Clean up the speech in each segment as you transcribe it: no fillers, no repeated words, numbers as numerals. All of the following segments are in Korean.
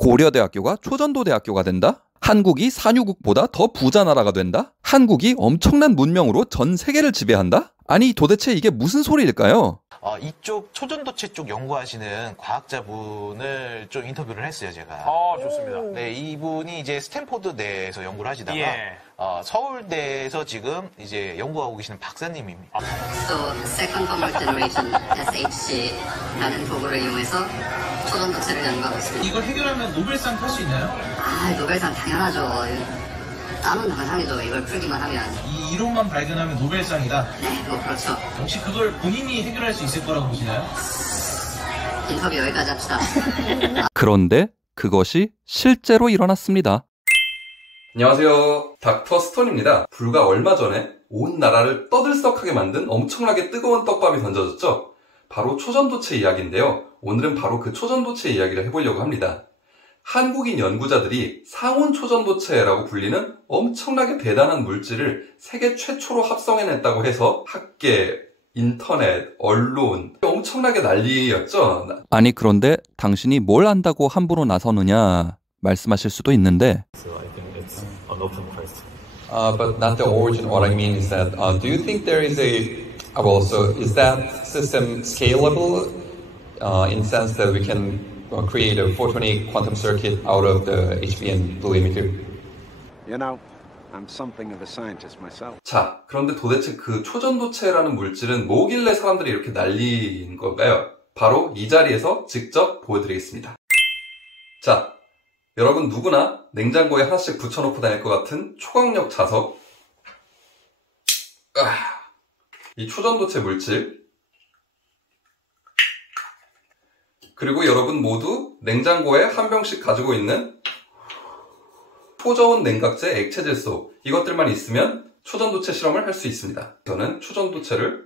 고려대학교가 초전도대학교가 된다? 한국이 산유국보다 더 부자 나라가 된다? 한국이 엄청난 문명으로 전 세계를 지배한다? 아니 도대체 이게 무슨 소리일까요? 이쪽 초전도체 쪽 연구하시는 과학자분을 좀 인터뷰를 했어요, 제가. 좋습니다. 네, 이분이 이제 스탠포드 내에서 연구를 하시다가 예. 서울대에서 지금 이제 연구하고 계시는 박사님입니다. So, Second Convert Generation SHC라는 도구를 이용해서 초전도체를 연구하고 있습니다. 이걸 해결하면 노벨상 탈 수 있나요? 노벨상 당연하죠. 따놓은 당상이죠. 이걸 풀기만 하면. 이 이론만 발견하면 노벨상이다. 네, 그렇죠. 혹시 그걸 본인이 해결할 수 있을 거라고 보시나요? 인터뷰 여기까지 합시다. 그런데 그것이 실제로 일어났습니다. 안녕하세요. 닥터 스톤입니다. 불과 얼마 전에 온 나라를 떠들썩하게 만든 엄청나게 뜨거운 떡밥이 던져졌죠? 바로 초전도체 이야기인데요. 오늘은 바로 그 초전도체 이야기를 해보려고 합니다. 한국인 연구자들이 상온 초전도체라고 불리는 엄청나게 대단한 물질을 세계 최초로 합성해냈다고 해서 학계, 인터넷, 언론 엄청나게 난리였죠. 아니 그런데 당신이 뭘 안다고 함부로 나서느냐 말씀하실 수도 있는데 So I think it's an open question. But not the origin. What I mean is that do you think there is so is that system scalable in the sense that we can create a 420 quantum circuit out of the HBM blue emitter? You know, I'm something of a scientist myself. 자, 그런데 도대체 그 초전도체라는 물질은 뭐길래 사람들이 이렇게 난리인 걸까요? 바로 이 자리에서 직접 보여드리겠습니다. 자, 여러분 누구나 냉장고에 하나씩 붙여놓고 다닐 것 같은 초강력 자석. 이 초전도체 물질. 그리고 여러분 모두 냉장고에 한 병씩 가지고 있는 초저온 냉각제 액체질소, 이것들만 있으면 초전도체 실험을 할 수 있습니다. 저는 초전도체를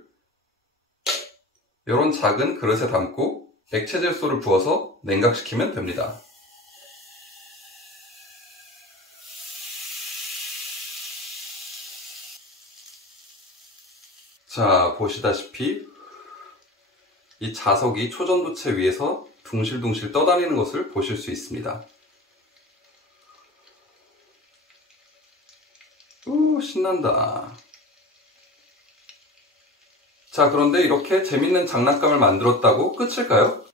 이런 작은 그릇에 담고 액체질소를 부어서 냉각시키면 됩니다. 자, 보시다시피 이 자석이 초전도체 위에서 둥실둥실 떠다니는 것을 보실 수 있습니다. 오, 신난다. 자, 그런데 이렇게 재밌는 장난감을 만들었다고 끝일까요?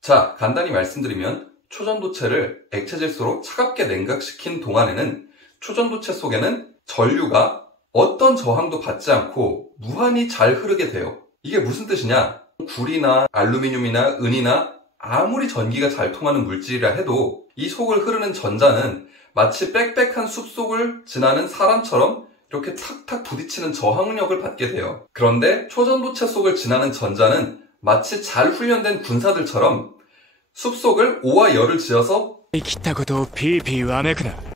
자, 간단히 말씀드리면 초전도체를 액체질소로 차갑게 냉각시킨 동안에는 초전도체 속에는 전류가 어떤 저항도 받지 않고 무한히 잘 흐르게 돼요. 이게 무슨 뜻이냐? 구리나 알루미늄이나 은이나 아무리 전기가 잘 통하는 물질이라 해도 이 속을 흐르는 전자는 마치 빽빽한 숲속을 지나는 사람처럼 이렇게 탁탁 부딪히는 저항력을 받게 돼요. 그런데 초전도체 속을 지나는 전자는 마치 잘 훈련된 군사들처럼 숲속을 오와 열을 지어서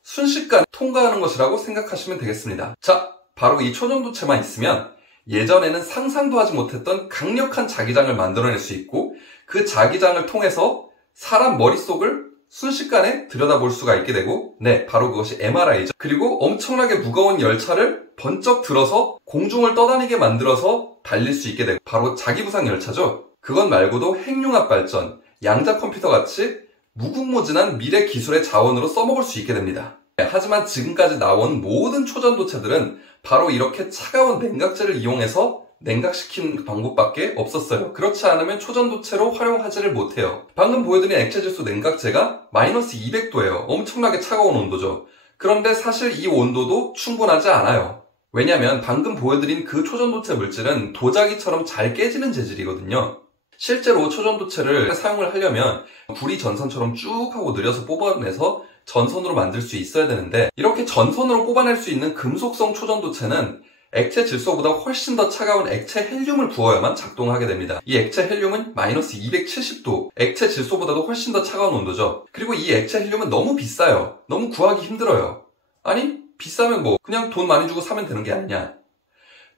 순식간에 통과하는 것이라고 생각하시면 되겠습니다. 자, 바로 이 초전도체만 있으면 예전에는 상상도 하지 못했던 강력한 자기장을 만들어낼 수 있고 그 자기장을 통해서 사람 머릿속을 순식간에 들여다볼 수가 있게 되고 바로 그것이 MRI죠. 그리고 엄청나게 무거운 열차를 번쩍 들어서 공중을 떠다니게 만들어서 달릴 수 있게 되고 바로 자기부상 열차죠. 그것 말고도 핵융합 발전, 양자 컴퓨터 같이 무궁무진한 미래 기술의 자원으로 써먹을 수 있게 됩니다. 하지만 지금까지 나온 모든 초전도체들은 바로 이렇게 차가운 냉각제를 이용해서 냉각시킨 방법밖에 없었어요. 그렇지 않으면 초전도체로 활용하지를 못해요. 방금 보여드린 액체질소 냉각제가 마이너스 200도예요. 엄청나게 차가운 온도죠. 그런데 사실 이 온도도 충분하지 않아요. 왜냐면 방금 보여드린 그 초전도체 물질은 도자기처럼 잘 깨지는 재질이거든요. 실제로 초전도체를 사용을 하려면 구리 전선처럼 쭉 하고 느려서 뽑아내서 전선으로 만들 수 있어야 되는데 이렇게 전선으로 뽑아낼 수 있는 금속성 초전도체는 액체 질소보다 훨씬 더 차가운 액체 헬륨을 부어야만 작동하게 됩니다. 이 액체 헬륨은 마이너스 270도, 액체 질소보다도 훨씬 더 차가운 온도죠. 그리고 이 액체 헬륨은 너무 비싸요. 너무 구하기 힘들어요. 아니, 비싸면 뭐 그냥 돈 많이 주고 사면 되는 게 아니냐.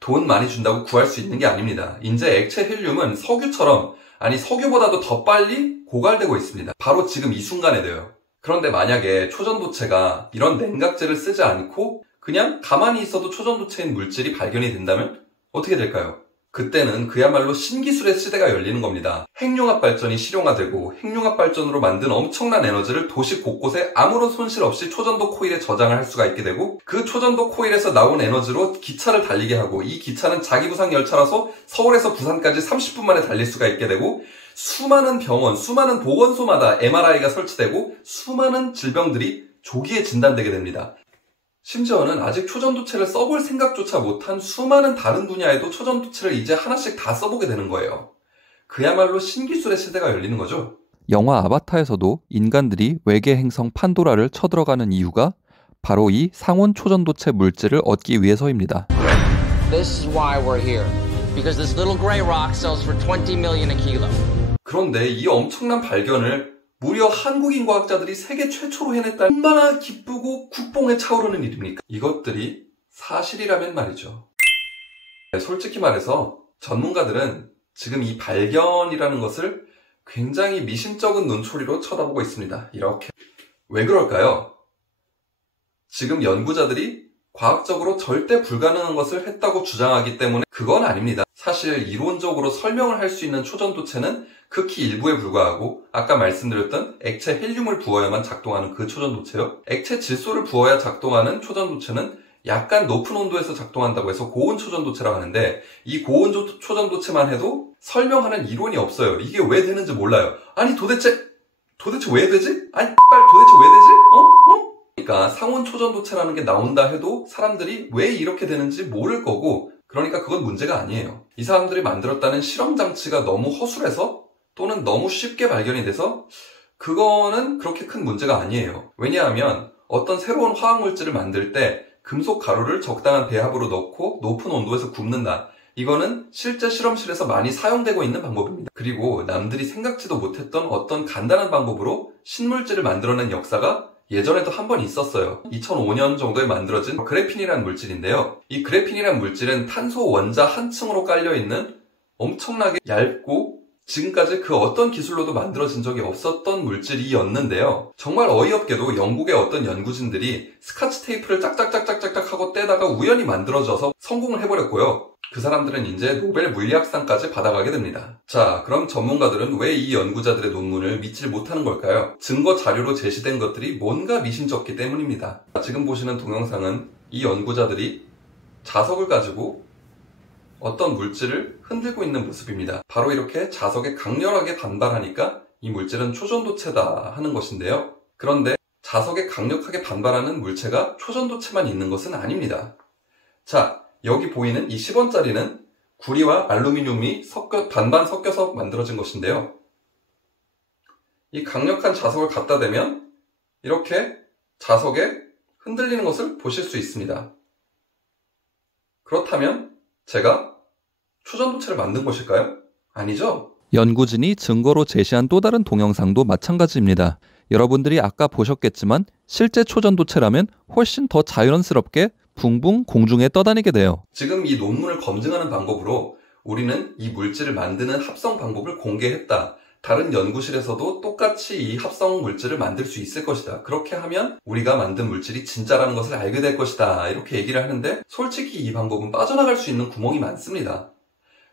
돈 많이 준다고 구할 수 있는 게 아닙니다. 이제 액체 헬륨은 석유처럼, 아니 석유보다도 더 빨리 고갈되고 있습니다. 바로 지금 이 순간에 돼요. 그런데 만약에 초전도체가 이런 냉각제를 쓰지 않고 그냥 가만히 있어도 초전도체인 물질이 발견이 된다면 어떻게 될까요? 그때는 그야말로 신기술의 시대가 열리는 겁니다. 핵융합 발전이 실용화되고 핵융합 발전으로 만든 엄청난 에너지를 도시 곳곳에 아무런 손실 없이 초전도 코일에 저장을 할 수가 있게 되고 그 초전도 코일에서 나온 에너지로 기차를 달리게 하고 이 기차는 자기부상 열차라서 서울에서 부산까지 30분 만에 달릴 수가 있게 되고 수많은 병원, 수많은 보건소마다 MRI가 설치되고 수많은 질병들이 조기에 진단되게 됩니다. 심지어는 아직 초전도체를 써볼 생각조차 못한 수많은 다른 분야에도 초전도체를 이제 하나씩 다 써보게 되는 거예요. 그야말로 신기술의 시대가 열리는 거죠. 영화 아바타에서도 인간들이 외계 행성 판도라를 쳐들어가는 이유가 바로 이 상온 초전도체 물질을 얻기 위해서입니다. This is why we're here. Because this little gray rock sells for 20 million a kilo. 그런데 이 엄청난 발견을 무려 한국인 과학자들이 세계 최초로 해냈다. 얼마나 기쁘고 국뽕에 차오르는 일입니까? 이것들이 사실이라면 말이죠. 솔직히 말해서 전문가들은 지금 이 발견이라는 것을 굉장히 미심쩍은 눈초리로 쳐다보고 있습니다. 이렇게. 왜 그럴까요? 지금 연구자들이 과학적으로 절대 불가능한 것을 했다고 주장하기 때문에 그건 아닙니다. 사실 이론적으로 설명을 할 수 있는 초전도체는 극히 일부에 불과하고 아까 말씀드렸던 액체 헬륨을 부어야만 작동하는 그 초전도체요. 액체 질소를 부어야 작동하는 초전도체는 약간 높은 온도에서 작동한다고 해서 고온 초전도체라고 하는데 이 고온 초전도체만 해도 설명하는 이론이 없어요. 이게 왜 되는지 몰라요. 아니 도대체 왜 되지? 아니 도대체 왜 되지? 그러니까 상온 초전도체라는 게 나온다 해도 사람들이 왜 이렇게 되는지 모를 거고 그러니까 그건 문제가 아니에요. 이 사람들이 만들었다는 실험 장치가 너무 허술해서 또는 너무 쉽게 발견이 돼서 그거는 그렇게 큰 문제가 아니에요. 왜냐하면 어떤 새로운 화학물질을 만들 때 금속 가루를 적당한 배합으로 넣고 높은 온도에서 굽는다. 이거는 실제 실험실에서 많이 사용되고 있는 방법입니다. 그리고 남들이 생각지도 못했던 어떤 간단한 방법으로 신물질을 만들어낸 역사가 예전에도 한 번 있었어요. 2005년 정도에 만들어진 그래핀이라는 물질인데요. 이 그래핀이라는 물질은 탄소 원자 한 층으로 깔려있는 엄청나게 얇고 지금까지 그 어떤 기술로도 만들어진 적이 없었던 물질이었는데요. 정말 어이없게도 영국의 어떤 연구진들이 스카치 테이프를 짝짝짝짝짝 하고 떼다가 우연히 만들어져서 성공을 해버렸고요. 그 사람들은 이제 노벨 물리학상까지 받아가게 됩니다. 자, 그럼 전문가들은 왜 이 연구자들의 논문을 믿지 못하는 걸까요? 증거 자료로 제시된 것들이 뭔가 미심쩍기 때문입니다. 지금 보시는 동영상은 이 연구자들이 자석을 가지고 어떤 물질을 흔들고 있는 모습입니다. 바로 이렇게 자석에 강렬하게 반발하니까 이 물질은 초전도체다 하는 것인데요. 그런데 자석에 강력하게 반발하는 물체가 초전도체만 있는 것은 아닙니다. 자, 여기 보이는 이 10원짜리는 구리와 알루미늄이 반반 섞여서 만들어진 것인데요. 이 강력한 자석을 갖다 대면 이렇게 자석에 흔들리는 것을 보실 수 있습니다. 그렇다면 제가 초전도체를 만든 것일까요? 아니죠? 연구진이 증거로 제시한 또 다른 동영상도 마찬가지입니다. 여러분들이 아까 보셨겠지만 실제 초전도체라면 훨씬 더 자연스럽게 붕붕 공중에 떠다니게 돼요. 지금 이 논문을 검증하는 방법으로 우리는 이 물질을 만드는 합성 방법을 공개했다. 다른 연구실에서도 똑같이 이 합성 물질을 만들 수 있을 것이다. 그렇게 하면 우리가 만든 물질이 진짜라는 것을 알게 될 것이다. 이렇게 얘기를 하는데 솔직히 이 방법은 빠져나갈 수 있는 구멍이 많습니다.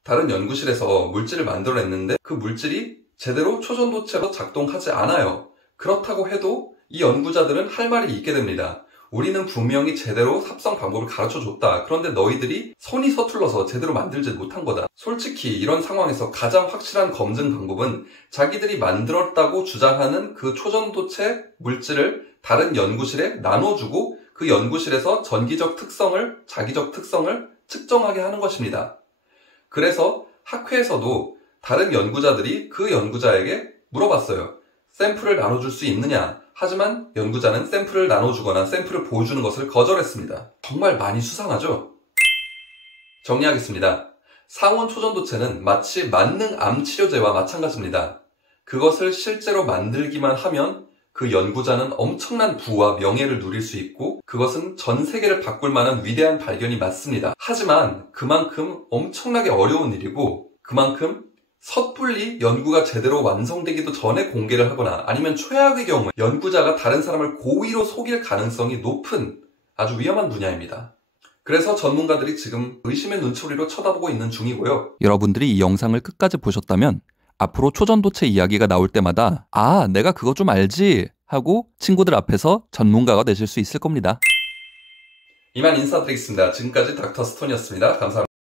다른 연구실에서 물질을 만들어냈는데 그 물질이 제대로 초전도체로 작동하지 않아요. 그렇다고 해도 이 연구자들은 할 말이 있게 됩니다. 우리는 분명히 제대로 합성 방법을 가르쳐줬다. 그런데 너희들이 손이 서툴러서 제대로 만들지 못한 거다. 솔직히 이런 상황에서 가장 확실한 검증 방법은 자기들이 만들었다고 주장하는 그 초전도체 물질을 다른 연구실에 나눠주고 그 연구실에서 전기적 특성을, 자기적 특성을 측정하게 하는 것입니다. 그래서 학회에서도 다른 연구자들이 그 연구자에게 물어봤어요. 샘플을 나눠줄 수 있느냐? 하지만 연구자는 샘플을 나눠주거나 샘플을 보여주는 것을 거절했습니다. 정말 많이 수상하죠? 정리하겠습니다. 상온 초전도체는 마치 만능 암 치료제와 마찬가지입니다. 그것을 실제로 만들기만 하면 그 연구자는 엄청난 부와 명예를 누릴 수 있고 그것은 전 세계를 바꿀 만한 위대한 발견이 맞습니다. 하지만 그만큼 엄청나게 어려운 일이고 그만큼 섣불리 연구가 제대로 완성되기도 전에 공개를 하거나 아니면 최악의 경우에 연구자가 다른 사람을 고의로 속일 가능성이 높은 아주 위험한 분야입니다. 그래서 전문가들이 지금 의심의 눈초리로 쳐다보고 있는 중이고요. 여러분들이 이 영상을 끝까지 보셨다면 앞으로 초전도체 이야기가 나올 때마다 아, 내가 그거 좀 알지 하고 친구들 앞에서 전문가가 되실 수 있을 겁니다. 이만 인사드리겠습니다. 지금까지 닥터 스톤이었습니다. 감사합니다.